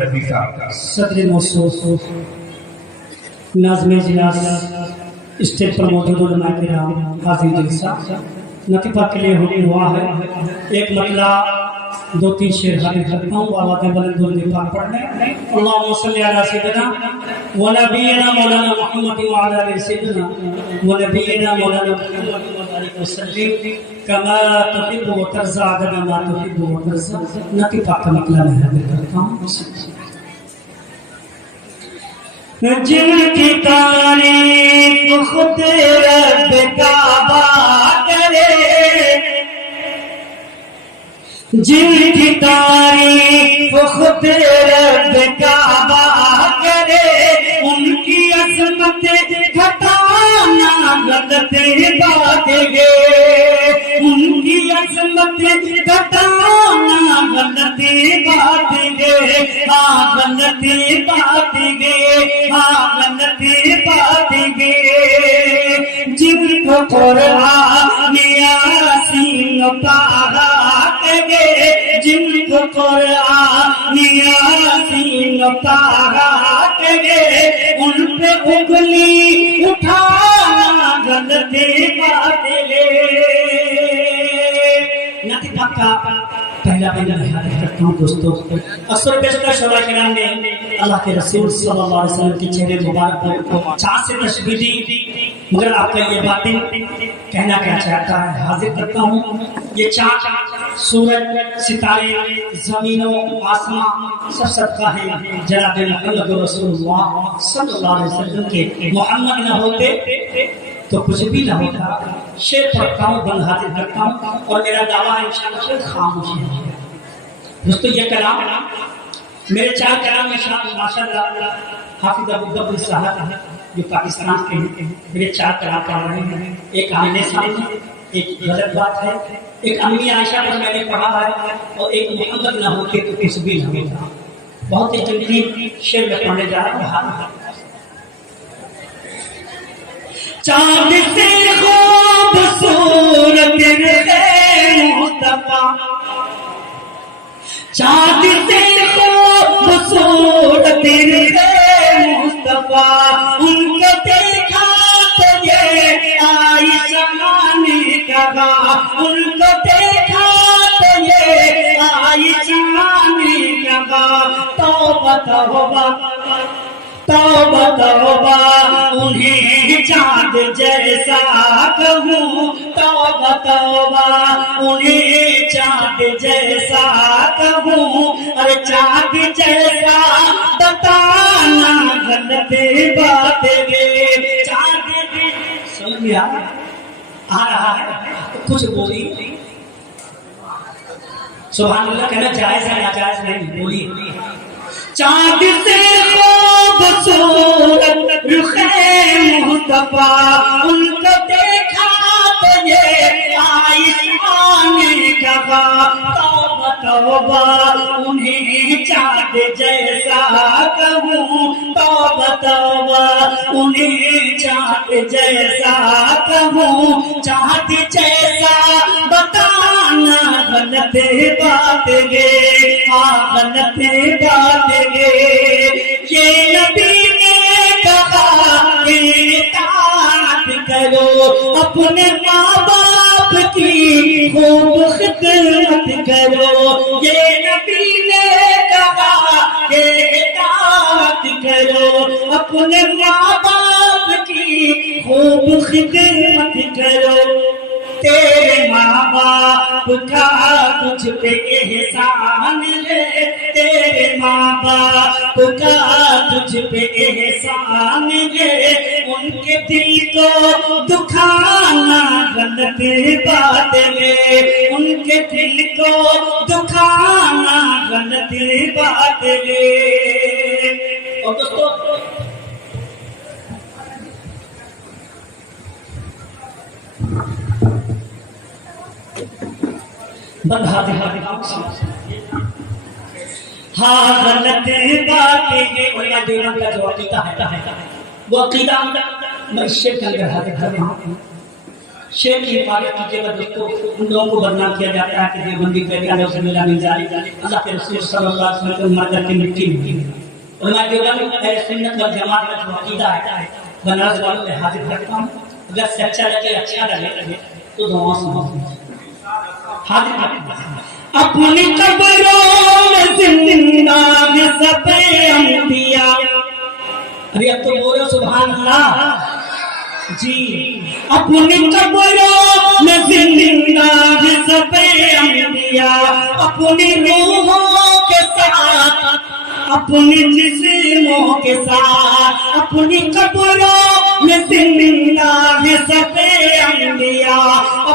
सदर मौसूफ नाज़िम इजलास स्टेज पर मौजूद उलमा किराम हाज़िर जलसा नतीफा के लिए हुआ है। एक मतला दो तीन शेर हाजिर करता हूँ आवाज़ें बुलंद बुलंद पाक पढ़ने। अल्लाहुम्मा सल्ली अला सय्यिदिना व नबिय्यिना मौलाना मुहम्मद व अला आलि सय्यिदिना व नबिय्यिना मौलाना मुहम्मद व बारिक वसल्लिम कमा तुहिब्बु व तर्ज़ा अदना मा तुहिब्बु व तर्ज़ा। नतीफा का मतला मैं हाजिर करता हूँ। जिनकी तारीफ खुद रब काबा करे, जिनकी तारीफ खुद रब काबा करे, उनकी अज़मत घटाना गलत बात है, उनकी अज़मत घटाना गलत बात है, हाँ गलत बात है, हाँ गलत बात है। जिनको कुरान यासीन पढ़ा करे, जिनको कुरान यासीन पढ़ा करे, उन पे उंगली उठाना गलत बात है। नतीफा का पहला पहला हाजिर करता हूँ दोस्तों। असर बेशतर शोरा किराम ने अल्लाह के रसूल सल्लल्लाहु अलैहि वसल्लम के चेहरे मुबारक को चाँद से तशबीह दी, मगर आपका ये बातें कहना क्या चाहता है हाजिर करता हूँ। ये चाँद, सूरज, सितारे, जमीनों, आसमां सब सबका है जनाब मुहम्मद रसूलुल्लाह सल्लल्लाहु अलैहि वसल्लम के। मोहम्मद न होते तो कुछ भी न होता। शेर पढ़ता हूँ, बंद हाजिर करता हूँ और मेरा दावा है इंशाअल्लाह खामोशी है दोस्तों। ये कलाम मेरे चार कलाम में माशाअल्लाह हाफिज अब्दुल साहब जो पाकिस्तान के हैं, मेरे चार कलाम पढ़ रहे हैं। एक आईने सामने, एक गलत बात है, एक अम्मी आयशा पर मैंने पढ़ा है और एक मोहम्मद न होते तो कुछ भी न होता। बहुत ही जल्दी शेर में पढ़ने जा रहा हूँ। चाँद से खूबसूरत है मुस्तफा, चाँद से खूबसूरत है मुस्तफा, उनको देखा तो ये आयशा ने कहा, उनको देखा तो ये आयशा ने कहा, तौबा तौबा तौबा तौबा उन्हें चाँद जैसा कहूँ, तौबा तौबा उन्हें चाँद जैसा कहूँ, अरे चाँद जैसा बताना गलत बात है। चाँद समझ में आ रहा है कुछ बोली सुभान अल्लाह कहना जायज़ है नाजायज़ नहीं, बोली। चाँद से खूबसूरत रुखे मुस्तफा, उनको देखा तो ये आयशा ने कहा, तौबा तौबा उन्हें चाँद जैसा कहूँ, तौबा तौबा उन्हें चाँद जैसा कहूँ, चाँद जैसा बताना गलत बात है, हाँ गलत बात है। ये नबी ने कहा कि इताअत करो, अपने माँ बाप की खूब खिदमत करो। ये नबी ने कहा कि इताअत करो, अपने माँ बाप की खूब खिदमत करो। तेरे माँ बाप का तुझ पे एहसान है, तेरे माँ बाप का तुझ पे एहसान है, उनके दिल को दुखाना गलत बात है, उनके दिल को दुखाना गलत बात है। और दोस्तों बंधा हाँ गलत बात ये उलमा दीवान का जो अकीदा है वो अकीदा मैं शेर के अंदर हाजिर कर रहा हूँ। शेर की हिफाजत कीजिएगा दोस्तों। उन लोगों को बदनाम किया जाता है कि देवबंदी करके उसे मिला मिल जाए। अल्लाह के रसूल सल्लल्लाहु अलैहि वसल्लम मर करके मिट्टी में उलमा देवबंद अहले सुन्नत वल जमात का जो अकीदा है बनारस वालों में हाजिर करता हूं। अगर सच्चा लगे अच्छा लगे तो दुआ सुनो हाजिर करता हूं। अपनी कब्रों में जिंदा सब अंबिया। अरे अब तो बोलो सुभान अल्लाह जी। अपनी कब्रों में जिंदा सब अंबिया अपनी रूहों के साथ अपनी जिस्मों के साथ अपनी कब्रों में जिंदा सब अंबिया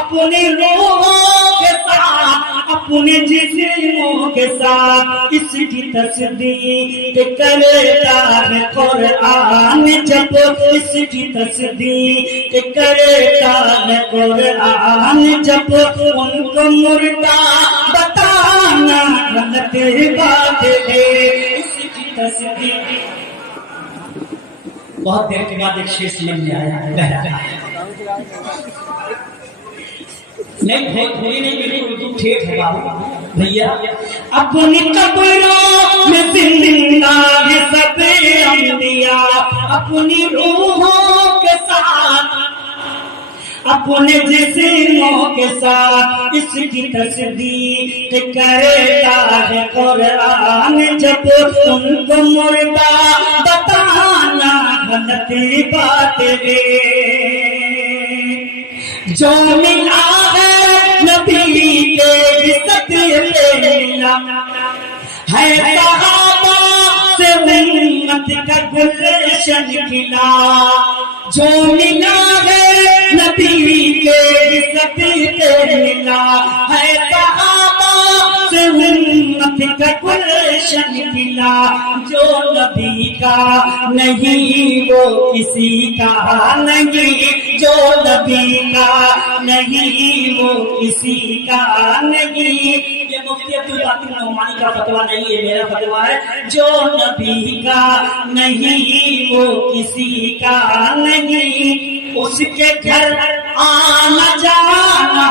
अपनी रूहों के साथ अपने जिस्मों के साथ इसकी तस्दीक करता है कुरान जब इसकी तस्दीक करता है कुरान जब उनको मुर्दा बताना गलत बात है। इसकी तस्दीक बहुत देर के बाद एक शेर समझ में आया नहीं भोजपुरी नहीं मेरी उर्दू ठेठ है बाबू भैया। अपनी कब्रों में जिंदा सब अंबिया अपनी रूहों के साथ अपने जिस्मों के साथ इसकी तस्दीक करता है कुरान जब उनको मुर्दा बताना गलत बात है। जो मिला है नबी के सत्य मिला है सहाबा से उम्मत का गुलशन खिला। जो मिला है नबी के सत्य मिला है सहाबा से उम्मत का गुलशन खिला। जो नबी का नहीं वो किसी का नहीं जो नबी का नहीं वो किसी का नहीं। ये मुफ्ती अब्दुल बाकी नौमानी का फतवा नहीं है मेरा फतवा है। जो नबी का नहीं वो किसी का नहीं उसके घर आना जाना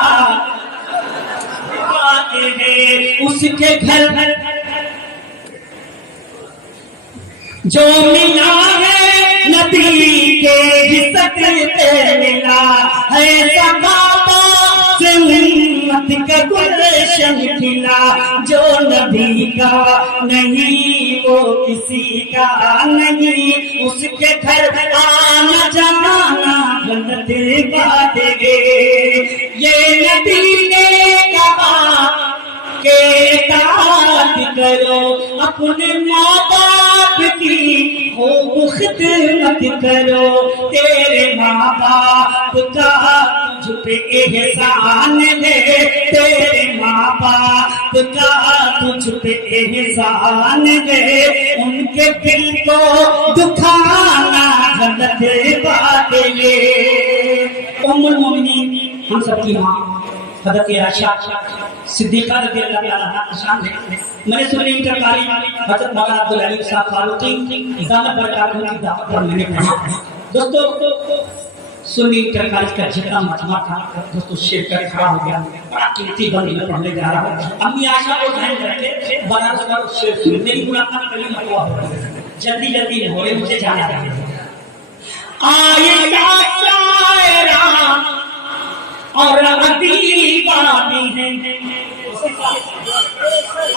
उसके घर जो मिला है नबी के सत्य मिला है सहाबा से उम्मत का गुलशन खिला। जो नबी का नहीं वो किसी का नहीं उसके घर आना जाना गलत बात है। ये नबी ने कहा के इताअत करो अपने माँ बाप की खूब खिदमत करो। तेरे माँ बाप का तुझ पे एहसान है तेरे माँ बाप का तुझ पे एहसान है। उनके दिल को दुखाना गलत बात है। उम्मुल मोमिनीन हम सबकी माँ हज़रत आयशा सिद्दीक़ा रज़ियल्लाहु अन्हा शान है। मैंने सुनी इंटरकारी हज़रत मौलाना अब्दुल अली साहब फारूकी दामद बरकातहू की दावत पर मैंने पढ़ा। दोस्तों सुन्नी इंटरकारी का जितना मजमा था दोस्तों शेर कर खड़ा हो गया। बड़ा कीमती बंद में पढ़ने जा रहा हूँ। अम्मी आयशा को ध्यान रखे बनारस का शेर सुन मेरी मुलाकात कभी मत हुआ जल्दी जल्दी हो रही मुझे जाना है। आयशा शायरा और अदीबा भी है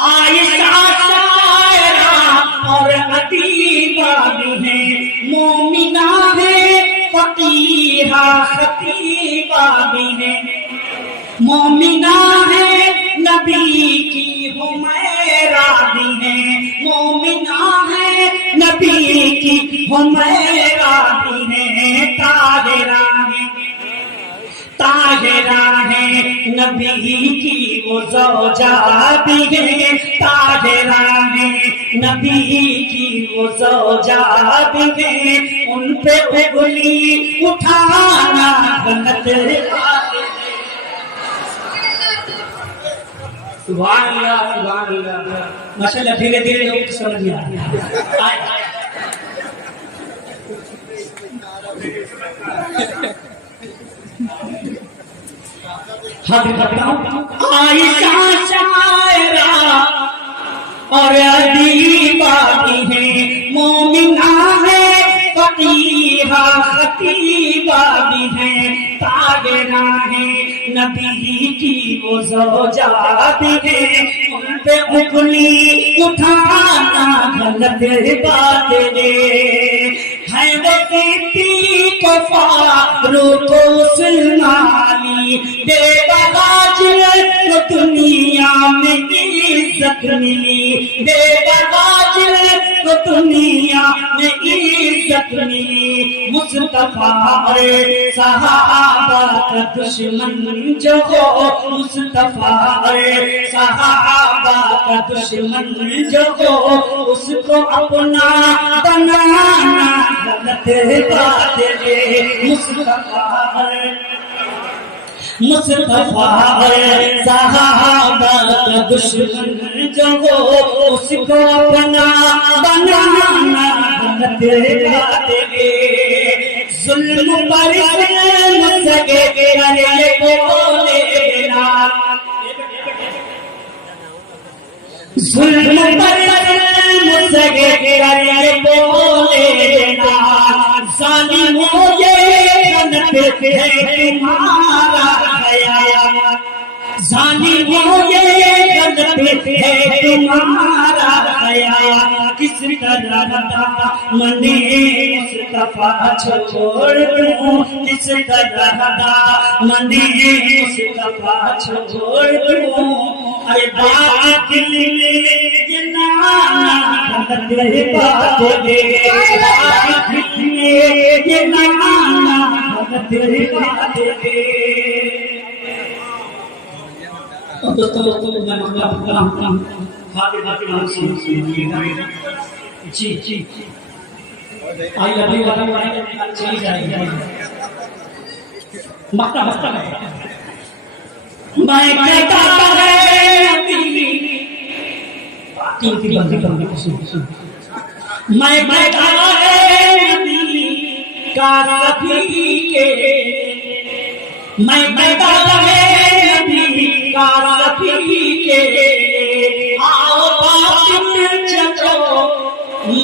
आयशा शायरा और अदीबा भी है मोमिना है फकीहा खतीबा भी है। मोमिना है नबी की हुमैरा भी है मोमिना है नबी की हुमैरा भी है। ताहिरा है नबी की वो ज़ौजा भी है। ताहिरा है नबी की वो ज़ौजा भी है। उन पे उंगली उठाना गलत बात है। सुभान अल्लाह माशाअल्लाह धीरे धीरे लोग समझ में आ रहे हैं। हद बताऊं आयशा शायरा और अदीबा भी है, मोमिना है फकीहा खतीबा भी है, तागरा है नबी की वो ज़ौजा भी है, उन पे उंगली उठाना गलत बात है वो सिद्दीक़ फारूक उस्मानी, बेबगाज को दुनिया में इज्जत मिली, बेबगाज को दुनिया में इज्जत मिली, मुस्तफा और सहाबा का दुश्मन जो हो, मुस्तफा और सहाबा का दुश्मन जो हो, उसको अपना बनाना गलत बात है। मुस्तफा और सहाबा का दुश्मन जो हो, उसको अपना बनाना गलत बात है। जुल्म पर जुल्म सगे करे बोले ना, जुल्म पर जुल्म सगे करे बोले ना, ज़ालिमों ये गलत है तुम्हारा ख्याल, ज़ालिमों ये गलत है तुम्हारा ख्याल, किस तरह मने मुस्तफा छोड़ दूं, किस तरह मने मुस्तफा छोड़ दूं, अरे बात दिल में ये नाना गलत बात है, बात दिल में ये नाना गलत बात है। दोस्तों मैं नाम सुनिएगा जी आई अभी चली जाएगी मक्का मक्का मैं कहता है तीन बंदी सुन मैं कहता है का सभी के, मैं कहता है का सभी के, आओ बातिल चलो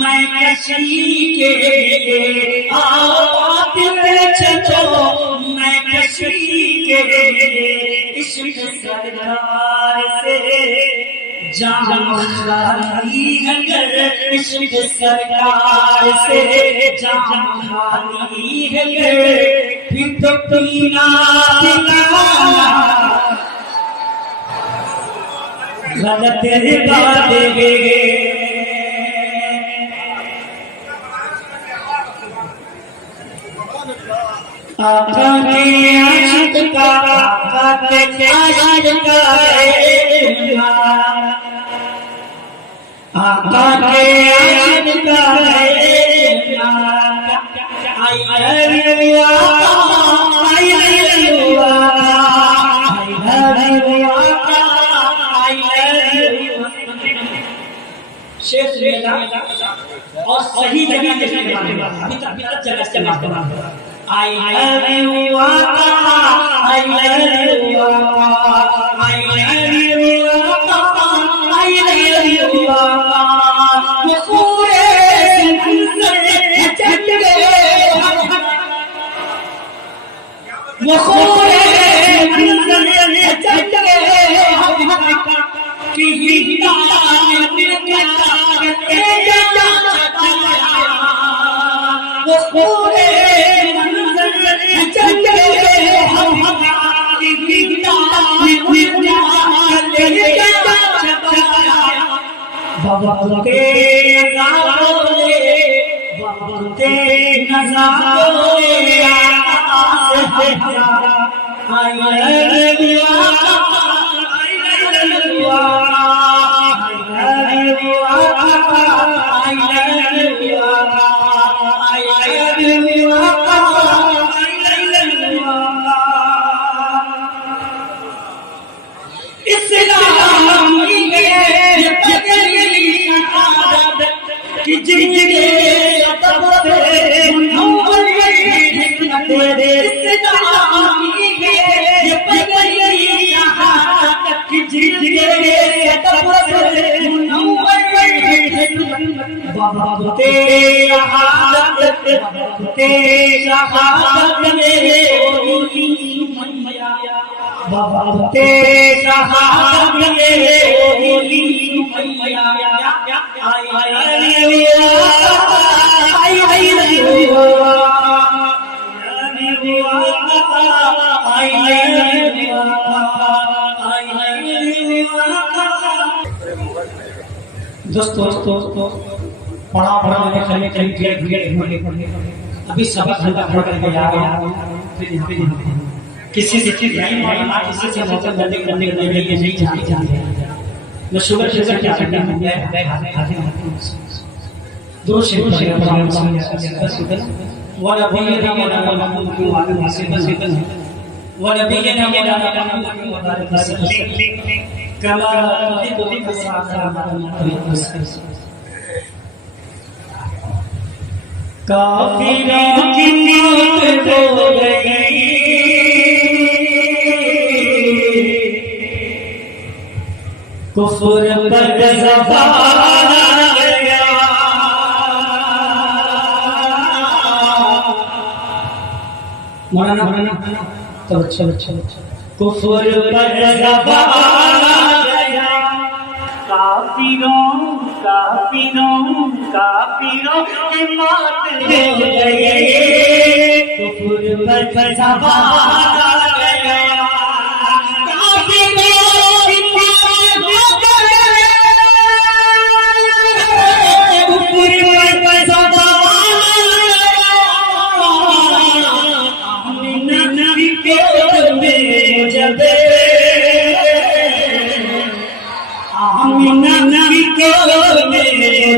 मैं कशी के, आओ बातिल चलो मैं कशी के, इश्क सरदार से जान खाली है, इश्क सरदार से जान खाली है, फिर तो पीना पिलाना गलत बात है। आका के आशिक का आका के आशिक का आका के आशिक का आई लव यू आका, आई लव यू आका, आई लव यू आका, आई लव यू। शेर लेना और सही जगह देखने वाले अभी तक जगह से बात करना। I love you, I love you, I love you, I love you, वो पूरे सिंदूर चट गए, वो पूरे सिंदूर चट गए, कि हिंदा में वो पूरे बबते नज़ारों बबते नज़ारों I love you I love you I love you I love you I love you इस्लाम की जिंदगी सब से मुनव्वर तेरे इस्लाम की ये पगड़ी वक़्ते शहादत मेरे ओली सुमैया वक़्ते शहादत मेरे ओली सुमैया दोस्तों पढ़ा करने अभी सबक घंटा पढ़ करके आ गया किसी से किसी से मौका करने के लिए नहीं जाते मैं शुगर क्या करना है दो से वाला बोले वाला नबीना कमा काफिरों की मौत हो गई कुफ्र पर ज़बान आ गया मौलाना चलो कुफ्र पर ज़बान आ गया काफिरों की मौत हो गई कुफ्र पर ज़बान आ गया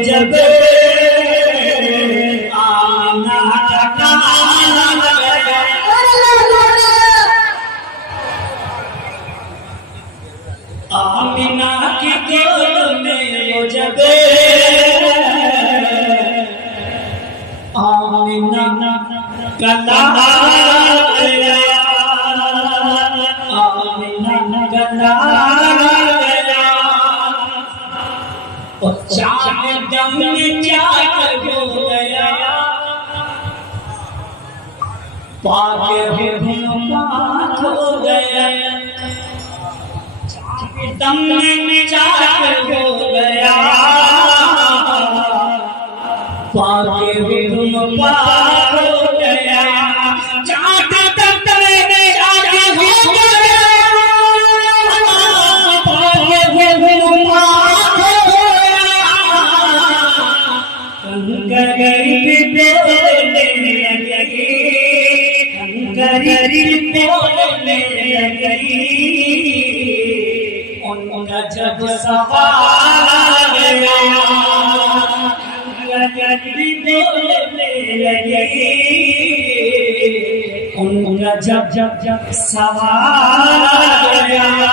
जब आना आमिना की गोद में जब आमिना कला आमिना कला चार दम में चार हो गया पाक हो गया दम में चार हो गया पाक हो गया चार दम में चार हो गया उनका जब सवाल गया उनका जब सवाल गया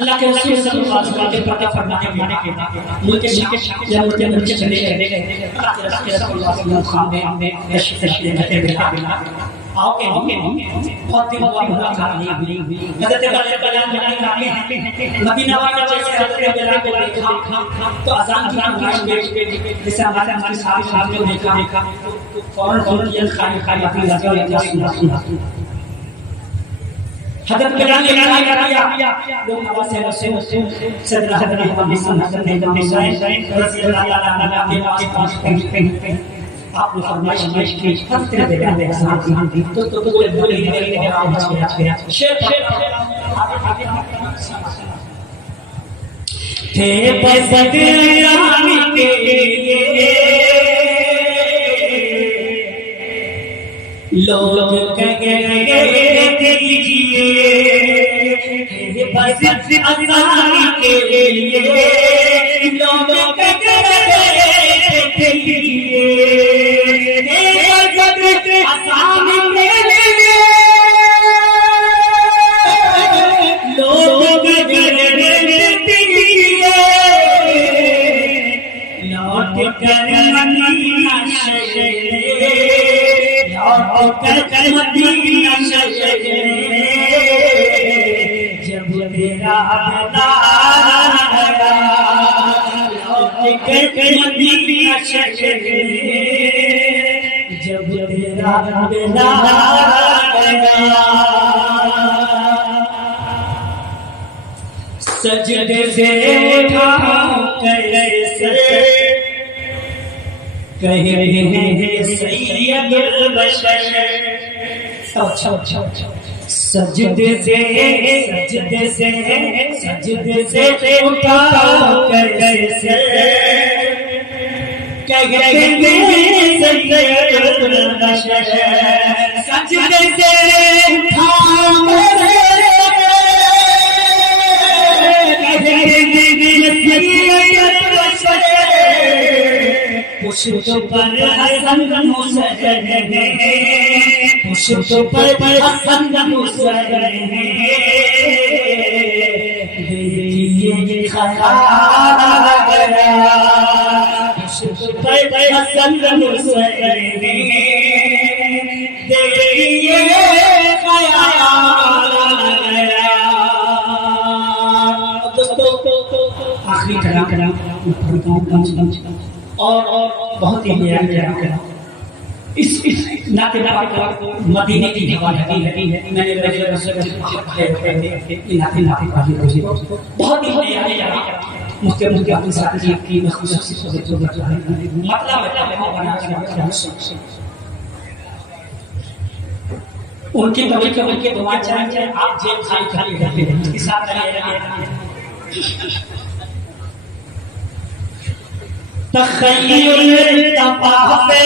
अल्लाह के रसूल सल्लल्लाहु अलैहि वसल्लम के पता फरमाने के मुल्क या मुल्क चले गए अल्लाह के रसूल सल्लल्लाहु अलैहि वसल्लम ने तशरीफ बिला आओ के बहुत दिन हुआ मुलाकात नहीं हुई हज़रत बयान बनाने हैं मदीना वाला जैसे हज़रत बयान को देखा तो अज़ान की जैसे हमारे साहब ने देखा फौरन ये खाली अपनी रज़ा सुना हज़रत बिलाल ने क्या किया लोग आवाज़ से सदर हज़रत मोहम्मद सल्लल्लाहु अलैहि वसल्लम रज़ी अल्लाह ताला के पास आप लोग फरमाइश की हफ्ते बेगा साथ ही तो बोले शेर थे बदयामी के लोग कह गए दीजिए बस अज़ानी के लिए लोग कह गए दीजिए अज़ानी के लिए लोग कह गए दीजिए लौट कर मदीना शहर मदीना शहर तेरा मदीना शहर जब तेरा सजदे से कैसे कहे सैयदुल बशर सजदे से उठा कैसे कहे सैयदुल बशर सजदे से उठा पुष्प पर हसन मुसरन पुष्प पर हसन मुसरन देखिए ख्याल गया पुष्प पर हसन मुसरन देखिए ख्याल गया। दोस्तों आखिरी कलाम और बहुत ही प्यारा इस नाते को मदीने की हवा लगी है। मैंने नाते बहुत ही प्यारा मुझके अपने साथी की उनकी कभी के दुआ चाहेंगे आप जेब खाली खाली करते हैं इसके साथ तखय्युल तपावे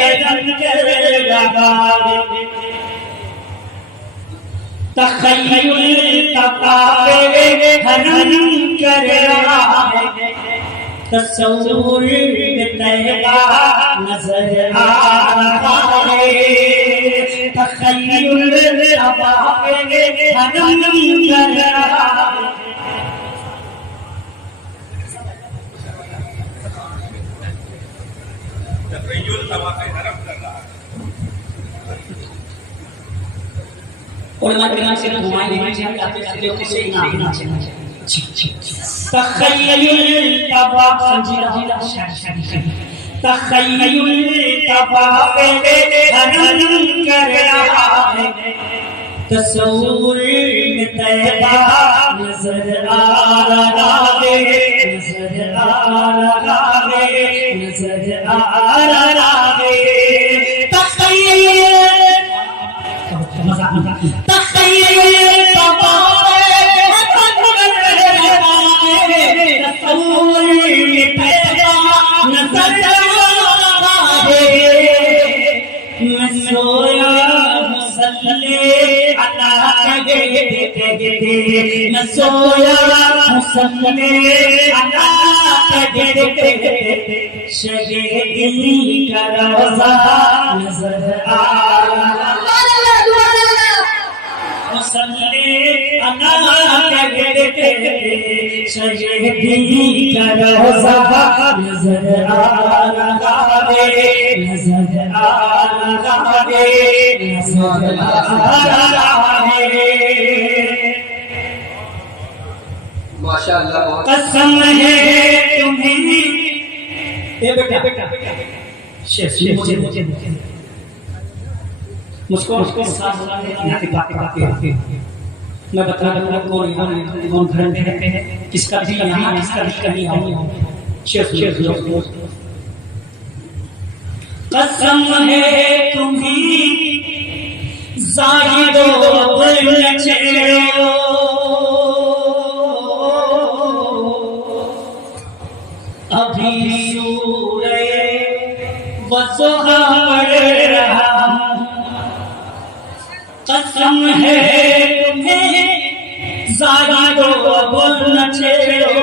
हरन कर लगावे तखय्युल तपावे हरन कर लगावे तसव्वुर में तैबा नजर आ रहा है तखय्युल तपावे हरन कर लगावे और मात्र से घुमाए नहीं चाहिए आते जाते हो किसी ना ना चाहिए तखय्युल तबाब संजीरा तखय्युल तबाब हरन कर रहा है तसव्वुर में तैबा नजर आ रहा है नजर आ रहा है नजर आ रहा है तखय्युल तबाब तसव्वुर में तैबा नजर आ रहा है मैं सोया मुसल्ले अला कहते मैं सोया मुसल्ले अला कहते शहीदी का रोज़ा नजर आ रहा मुसल्ले अला कहते शहीदी का रोज़ा नजर आ रहा है नजर आ रहा है नजर आ रहा है माशाअल्लाह कसम है तुम्हें ए बेटा शेफ मुझको साथ नाते बातें मैं बता दूंगा कौन घर में रहते हैं किसका दिल यहाँ किसका दिल कहीं आओ शेफ कसम है तुम्हें ज़ाहिदो नचेरो अभी सूरे वज़ुहा पढ़ रहा कसम है तुम्हें ज़ाहिदो नचेरो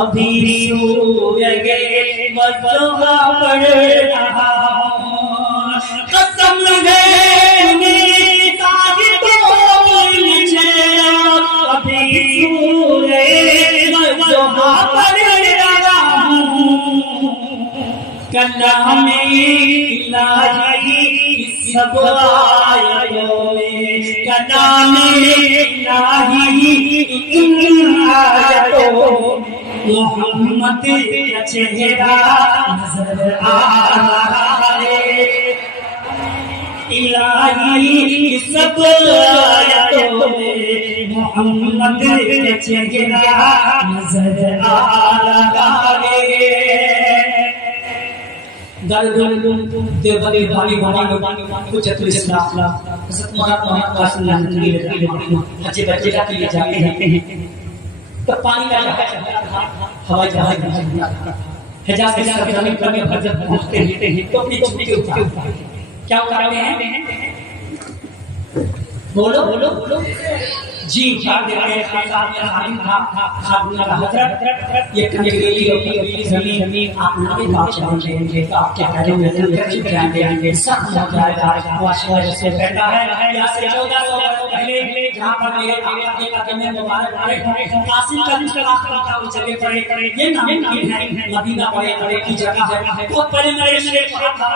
अभी सूरे वज़ुहा पढ़ रहा कसम है तुम्हें ज़ाहिदो नचेरो अभी सूरे वज़ुहा पढ़ कलाम इलाही सब आयतों में कलाम इलाही इन आयतों मोहम्मद का चेहरा नजर आ रहा है। इलाही सब आयतों में मोहम्मद का चेहरा नजर आ रहा है। देवबंदी वाली कुछ इस्लाम हज़रत मोहम्मद कासिम हज बच्चे के लिए जाते हैं तो पानी का हवाई जहाज हिजाज के सरजमीन पर हजरत पहुंचते हैं तो अपनी छुट्टी के ऊपर क्या करते हैं? बोलो बोलो बोलो जी ये जमीन आप नहीं बात चाहेंगे तो आप क्या करेंगे? सब हो जाएगा। से कहता है यहाँ से 1400 पहले जहाँ पर मेरे आका में मुबारक पड़े कासिम का जिसका चले पड़े ये नामुमकिन है। मदीना बड़े की जगह है। बहुत पहले मेरे शेख था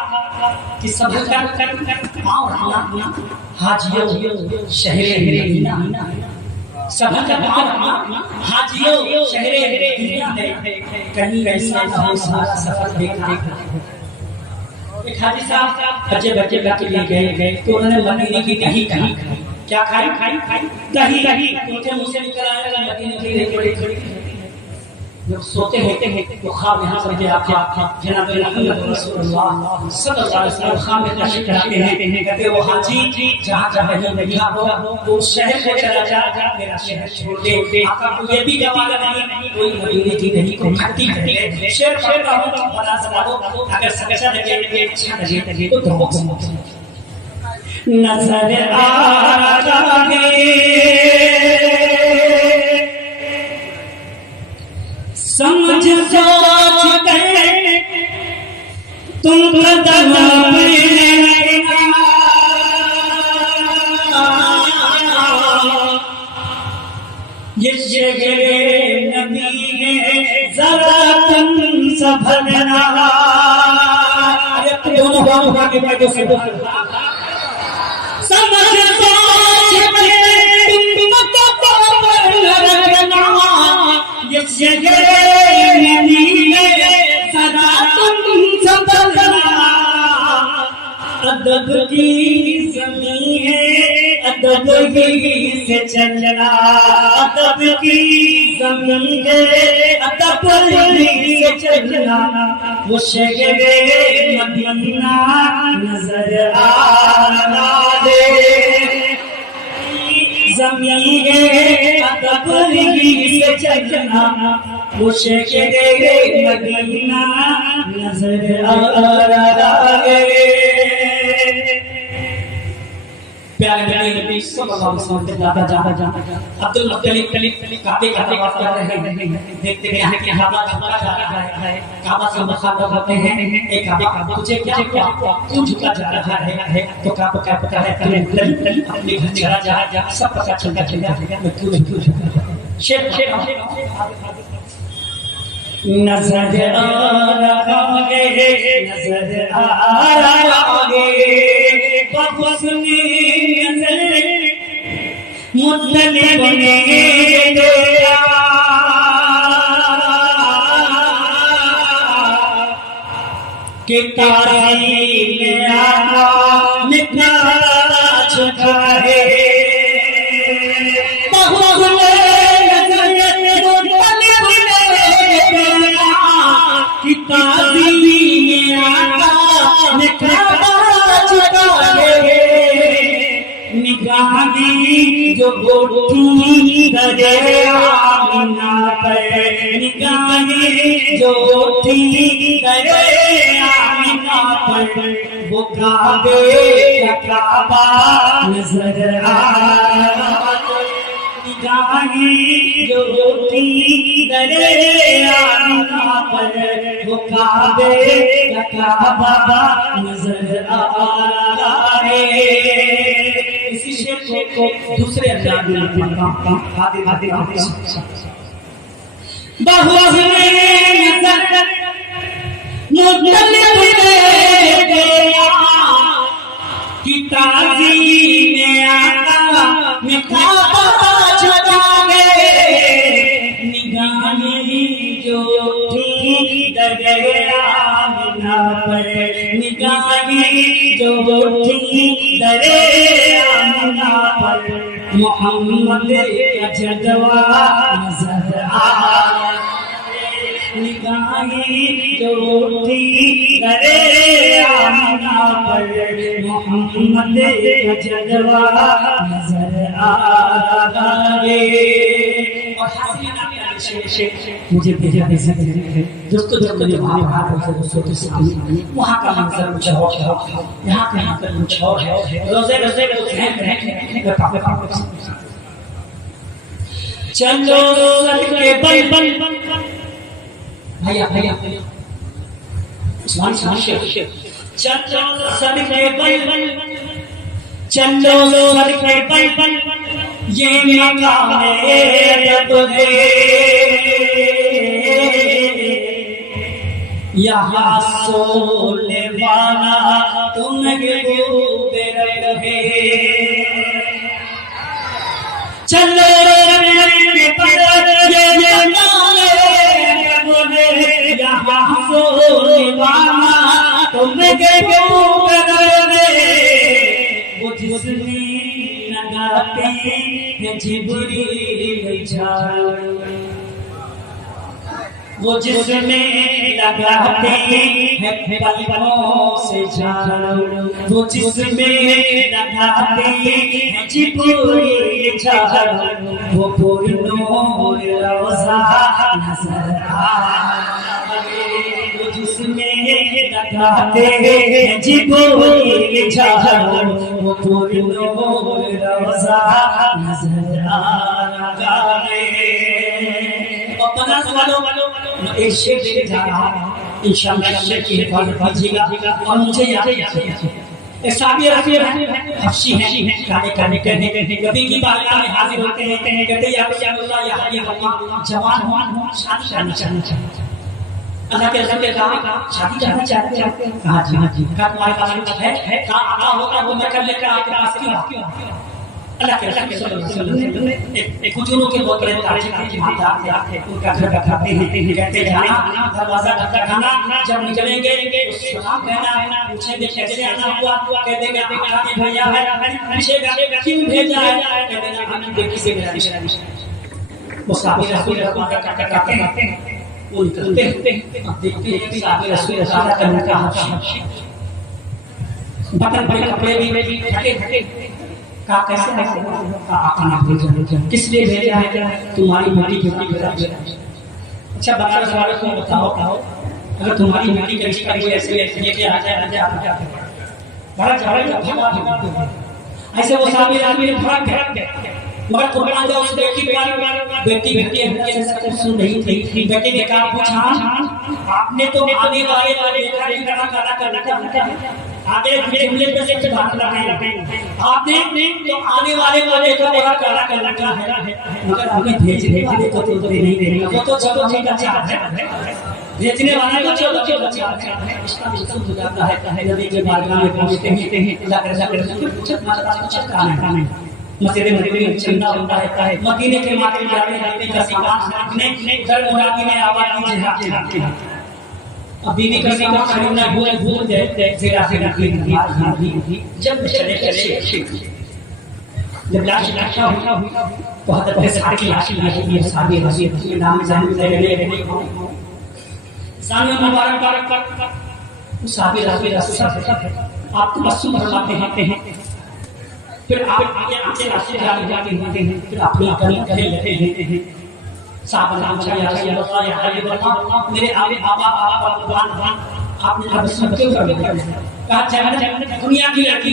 कि सब कर आओ हाजियों शहरे मदीना सभी का हाजियों शहरे मदीना है। कहीं ऐसा न हो सारा सफर देखा। एक हाजी साहब बच्चे के लिए गए तो उन्होंने मदीने की कहीं क्या खाई दही उनके मुंह से निकल आया मदीने की बड़ी खड़ी जब सोते हैं तो ख्वाब यहाँ पर जनाब रसूलुल्लाह सल्लल्लाहु अलैहि वसल्लम ख्वाब में तशरीफ रखते हैं। कहते वो हाजी जहाँ नहीं हो वो शहर को चला जा मेरा शहर छोड़ दे। आका को ये भी गवाह नहीं कोई मदीने की नहीं को खट्टी करे शेर पढ़ता हूँ तो बता सका दो अगर सच्चा लगे अच्छा लगे तो नजर आ रहा समझ सोच कर तुम कदम ये शगरे नबी है जरा तुम संभलना। दोनों बातों के बाद समझ सोच कर तुम कदम रखना। ये शगरे अदब की ज़मीन है अदब ही से चलना। अदब की ज़मीन है अदब ही से चलना। वो शहरे मदीना नजर आ रहा है। ज़मीन है अदब ही से चलना। वो शहरे मदीना नजर आ रहा है। प्यारे नबी सल्लल्लाहु अलैहि वसल्लम के दादा अब्दुल मुत्तलिब काबे का तवाफ कर रहे हैं। देखते हैं कि काबा झुका जा रहा है। काबा से मुखातब होते हैं एक काबा तुझे क्या क्यों झुका जा रहा है? तो काबा क्या पता है अपने घर चला जा सब पता चलता क्यों झुका। शेर नजर आ रहा है नजर आ रहा है बहुस्नी नजर मुत्तलिब ने तेरा के तारीफ में आका निकला चुका है। निगाही जो गोटी करे आमिना पर निगाही जो गोटी करे आमिना पर वो काबे का काबा नजर आ रहा। निगाही जो गोटी करे आमिना पर वो काबे का काबा नजर आ रहा है। इसी शेर को दूसरे अंदाज में आते बहुस्ने नजर मुत्तलिब ने तेरा की ताज़ीम में आका में काबा छुपा गए। पर निगाहें जो उठी दरे आमना पर मोहम्मद का जलवा नजर आया निगाहें जो उठी दरे आमना पर मोहम्मद का जलवा नजर आया और मुझे भेजा दोस्तों जब मुझे वहाँ बाहर दोस्तों के सामने वहाँ का मंजर कुछ और है यहाँ का कुछ और है रोजे रोजे चलो के बल बल भैया भैया चलो सर के बल बल चलो सर के बल बल ये मकाम अदब है यहाँ सोने वाला तुम डूबे रहे चलो ये मकाम अदब है यहाँ सोने वाला तुम डूबे रहे वो जिसने लगाते हैं जिब्रील झाड़ू वो जिसमें लगाते हैं पलकों से झाड़ू वो जिसमें लगाते हैं जिब्रील झाड़ू वो पुरनूर रोज़ा नज़र आए वो जिसमें लगाते हैं जिब्रील झाड़ू वो पुरनूर रोज़ा नज़र आए और 50 वालों एक शेर देने जा रहा हूँ इंशाअल्लाह शेर की हिफाजत कीजिएगा और मुझे याद एक साबिर हफ्सी है काने काने कहने कभी की बारगाह में हाजिर होते हैं कहते या अल्लाह या हई अल्लाह जवान हो शादी करना चाहते हैं अल्लाह के रसूल ने कहा शादी करना चाहते हैं कहा जी हां जी कहा तुम्हारे पास कुछ है कहा आता होता वो मैं कर लेकर आपके पास क्यों अल्लाह के रसूल सल्लल्लाहु अलैहि वसल्लम एक बुजुर्गों के बहुत बड़े तारीफ की माता उनका घर दिखाते हैं कहते जाना दरवाजा खटखटाना जब निकलेंगे तो सलाम कहना पूछेंगे कैसे आना हुआ कह देगा देखा भैया है पूछेगा क्यों भेजा है कह देगा हम बेटी से मेरा रिश्ता वो साबिर रसूल खटखटाते हैं वो निकलते हैं अब देखते हैं साबिर रसूल सारा करने का बटन बड़े कपड़े भी फटे कहा कैसे कैसे आना भेजा किस लिए भेजा है तुम्हारी बेटी बेटी बेटा अच्छा बनारस वाले को बताओ अगर तुम्हारी बेटी का रिश्ता कोई ऐसे लेके आ जाए बड़ा झगड़ा ऐसे वो साबिर आदमी ने फरक मगर कुर्बान जाओ उस बेटी बेटी से सब सुन रही थी बेटी ने कहा पूछा आपने तो आने वाले देखा आगे जुमले पे से बात लगाई आपने तो आने वाले को देखा काला कर रखा है मगर हमें भेजने वाले को तो नहीं देने वो तो चलो ठीक अच्छा है भेजने वाला तो चलो अच्छा है इसका मतलब हो जाता है नबी के बारगाह में पहुंचते हैं अल्लाह कर कुछ कहां है मस्जिद मदीने में चंदा होता है मदीने के माथे जाने का सामान ने घर मुरादी में आवाज की अब बीवी का सामान खरीदना भूल गए जरा जब चले जब लाश इकट्ठा हुआ तो हजरत पैसा की लाश ये साबिर रसूल के नाम जाने लगे सामने मुबारक साबिर रसूल आप तो बस फरमाते हैं फिर आप आगे रास्ते जाते हैं फिर अपनी कहीं लेते हैं साहब नाम या रसूलुल्लाह या हबीबल्लाह मेरे आगे बाबा भगवान आपने अब सब क्यों कर दिया कहा दुनिया की लड़की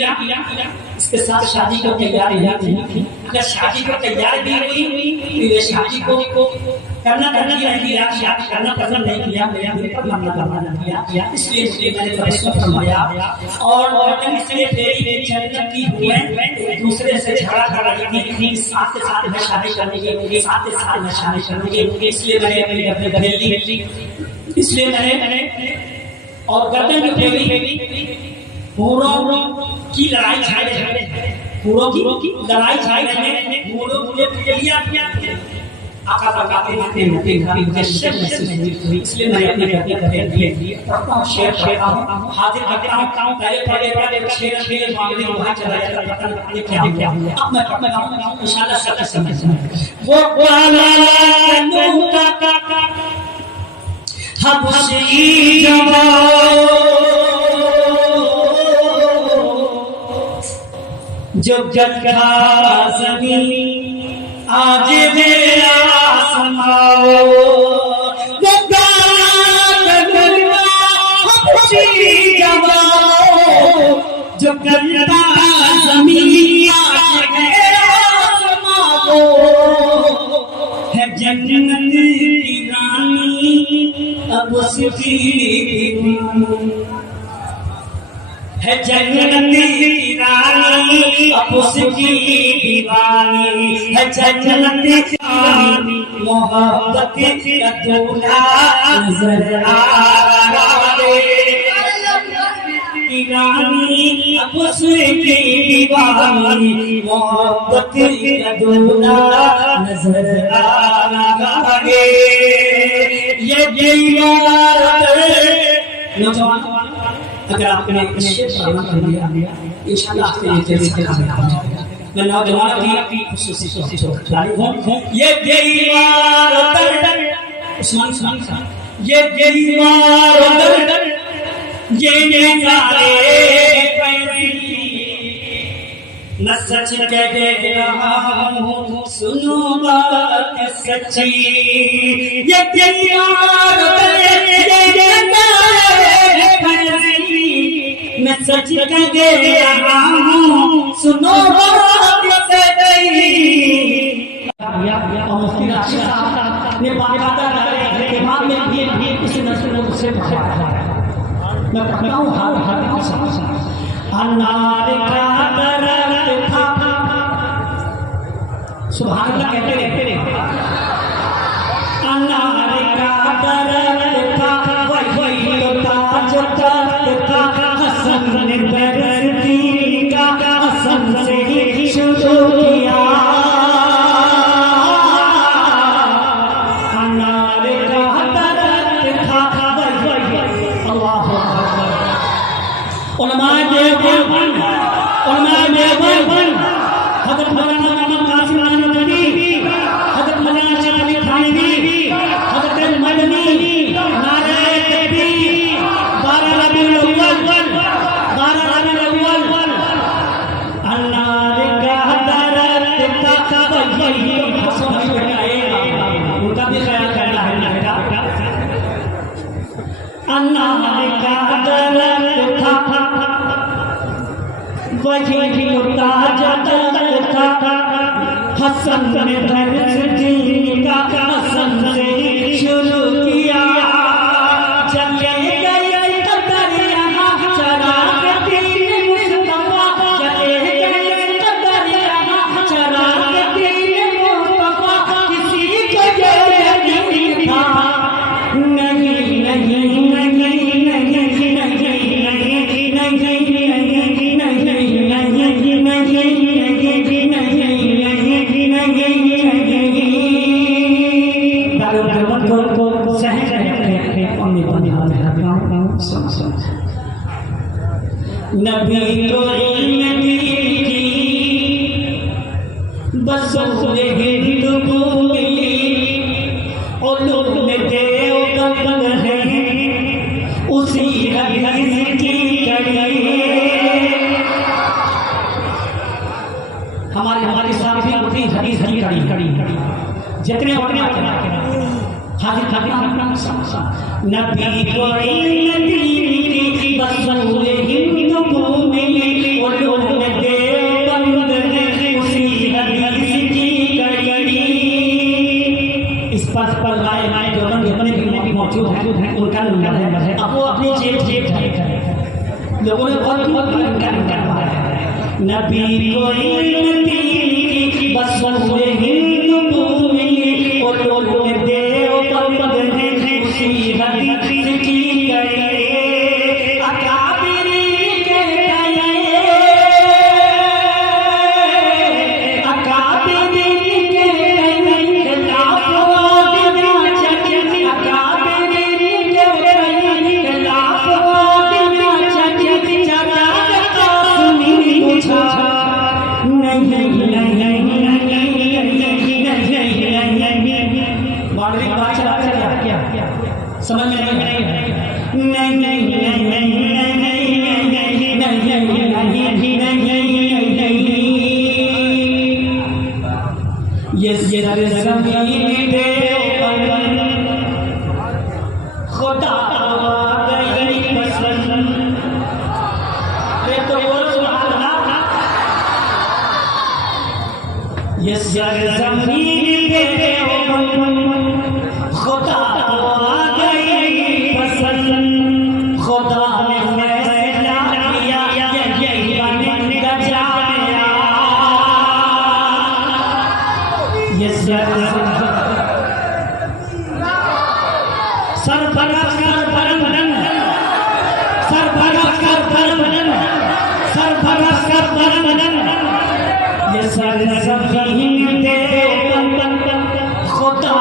इसके साथ शादी को तैयार नहीं थी अगर शादी को तैयार भी हुई तो ये शादी को करना पसंद नहीं किया मेरे पर मामला करना किया इसलिए मैंने फैसला फरमाया और इसलिए मेरी चर्चा की हुई दूसरे से झगड़ा कर रही थी साथ में शादी करने की साथ में शादी करने की इसलिए मैंने अपने बदल ली इसलिए मैंने और गर्दन भी फेंकी पूरों की लड़ाई पूरों की लड़ाई में पूरों को लिया आका फरमाते हैं कि मुझे शर्म महसूस हुई, इसलिए मैंने अपने घर पर दिए पढ़ता हूँ, शेर पढ़ता हूँ, हाजिर करता हूँ। पहले शेर मांगने वहाँ चला जाता, पता नहीं क्या हुआ। अब मैं पढ़ता हूँ, इंशाअल्लाह सब समझ में वो हबशी जो जग का ज़मीन आज मेरा समाओ, वो हबशी जो करता ज़मीन आज मेरा समाओ, है जन्नत की रानी अब उसकी है जन्नत की रानी अब उसकी दीवानी, है जन्नत की रानी मोहब्बत का दूल्हा नजर आ रहा है, की रानी अब उसकी दीवानी मोहब्बत का दूल्हा नजर आ रहा है। ये दीवार नौजवान अगर आपने शेर पालन कर लिया इंशाअल्लाह आपके लिए जल्दी मैं नौजवानों की खुशी हूँ। ये दीवार उस्मान ये दीवार ये नजारे न सच कह रहा हूँ सुनो बात सच्ची, ये दीवार मैं सच कह रहा हूँ सुनो बात सच्ची। और मुफ्ती राशिद साहब ने बाकायदा दिमाग में भी किसी नस्ल से पढ़ाया। मैं पढ़ता हूँ हर अनार का दरख्त था, सुभान अल्लाह कहते रहते अनार का दरख्त था, वही तो ताज था, हसन ने बरसती का हसन से ही शुरू किया। अनार का दरख्त था वही अल्लाह उलमाए देवबंद हज़रत मौलाना मोहम्मद कासिम नानवी, हज़रत मौलाना शेख अली थानवी, हज़रत मदनी, नारे तकबीर, 12 रबीउल अव्वल, अनार का दरख्त था वही उनका भी ख्याल करना है बेटा। अनार का दरख्त था वही ताज था, हसन ने धरती का हसन से शुरू किया। चले गए दरिया चराग दीन मुस्तफा, चले गए दरिया चराग दीन मुस्तफा, किसी को यकीन था नहीं नहीं नहीं नबी को नबी की बस हिंदू भूमि और लोग में देवबंद है उसी हदीस की कड़ी। हमारे साथी उठी हदीस की कड़ी जितने हाजिर करना नबी को नबी की बस हिंदू भूमि और लोग में देवबंद है उसी हदीस की कड़ी। इस पथ पर लाए जो बंदे अपने दिल में मौजूद हैं उनका नंबर है। अब वो अपनी जेब करें लोगों ने बहुत करवाया है। नबी को नबी की बस हिंदू भूमि और लोग में देवबंद है उसी हदीस की कड़ी। अकाबिर के समझ में नहीं नहीं नहीं ये ज़मीन पे खुदा गई पसंद ये तो बोलो सुभान अल्लाह ये ज़मीन पे खुदा गई पसंद खुदा ने फैसला किया यही बनेगा जामिया ये सरफराज कर बरमदन सरफराज कर बरमदन सरफराज कर बरमदन ये ज़मीन पे खुदा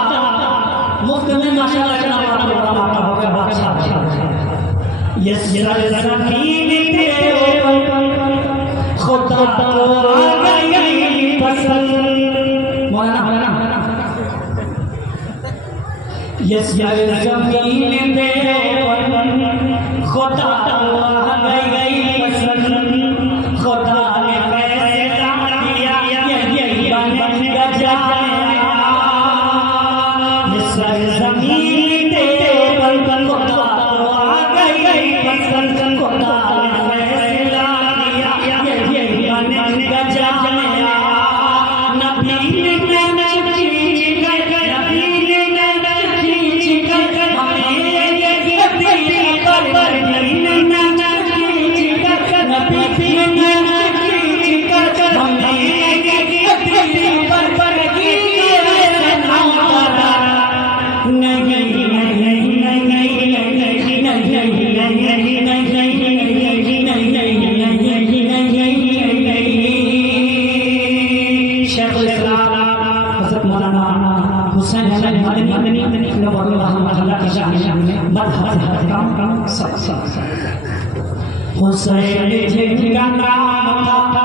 मुफ्त में माशाअल्लाह का माता होगा बादशाह ये ज़मीन पे खुदा गई पसंद मौलाना ये ज़मीन पे खुदा गई पसंद खुदा ने फैसला किया यही बनेगा जामिया ये ज़मीन पे खुदा गई पसंद खुदा ने फैसला किया यही बनेगा जामिया नबी ने हुसैन जिनका नाम था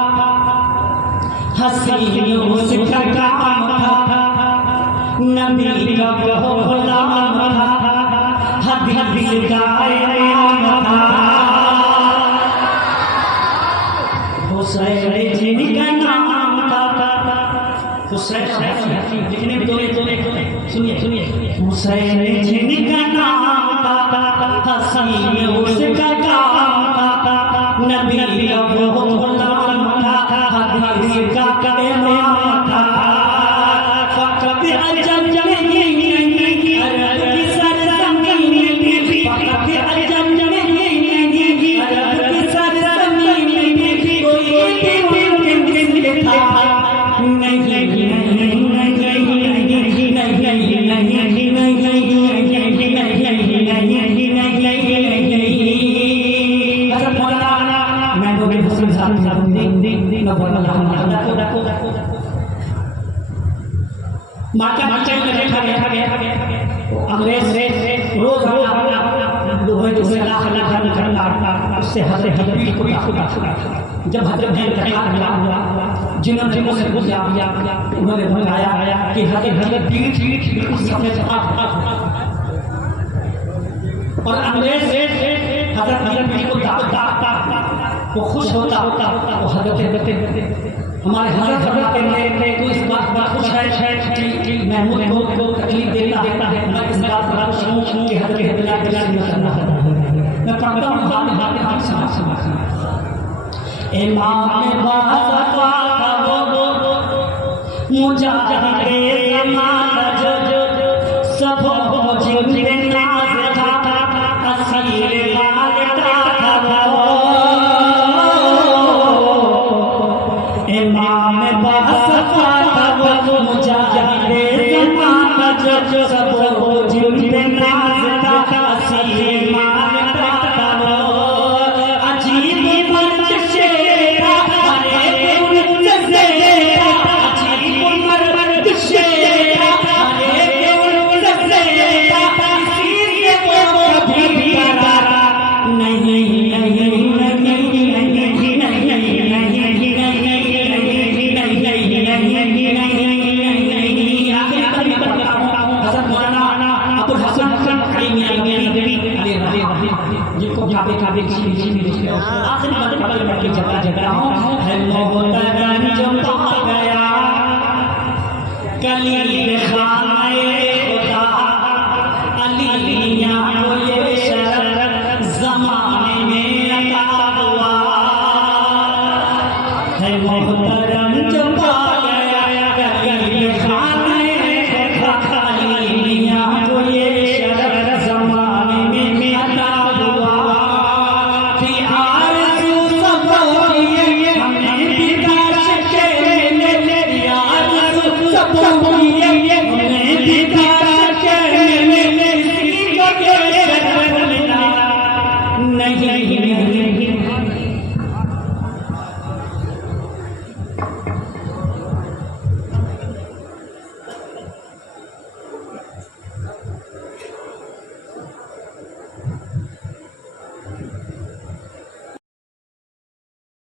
हसीन उसका काम था नबी का वो गुलाम था हदीस का इमाम था हुसैन जिनका नाम था हुसैन लिखने में सुनिए हुसैन जिनका नाम था हसीन उसका काम था नबी का वो गुलाम था हदीस का इमाम था फकत अजब नहीं अरब की सरजमीन भी फकत अजब नहीं अरब की सरजमीन भी कोई दिन था उससे हज़रत हज़रत को जब हज़रत जिन्होंने से पूछा उन्होंने बताया कि हज़रत और अंग्रेज हज़रत को वो खुश होता वो हज़रत हमारे हज़रत के लिए तो इस बात पर खुश है कि महमूद को तकलीफ देता है मैं इस बात पर खुश हूँ कि हज़रत मैं पढ़ता हूँ इमाम बाज़ा वो मुजाहिद माज सब जिंदे नाज था असीर मालता था इमाम बाज़ा वो मुजाहिद माज सब जिंदे नाज था असीर मालता था अजीब Yeah. आखिरी मरतबा की जगह जगह है मोहतरम जो पा गया कली खाए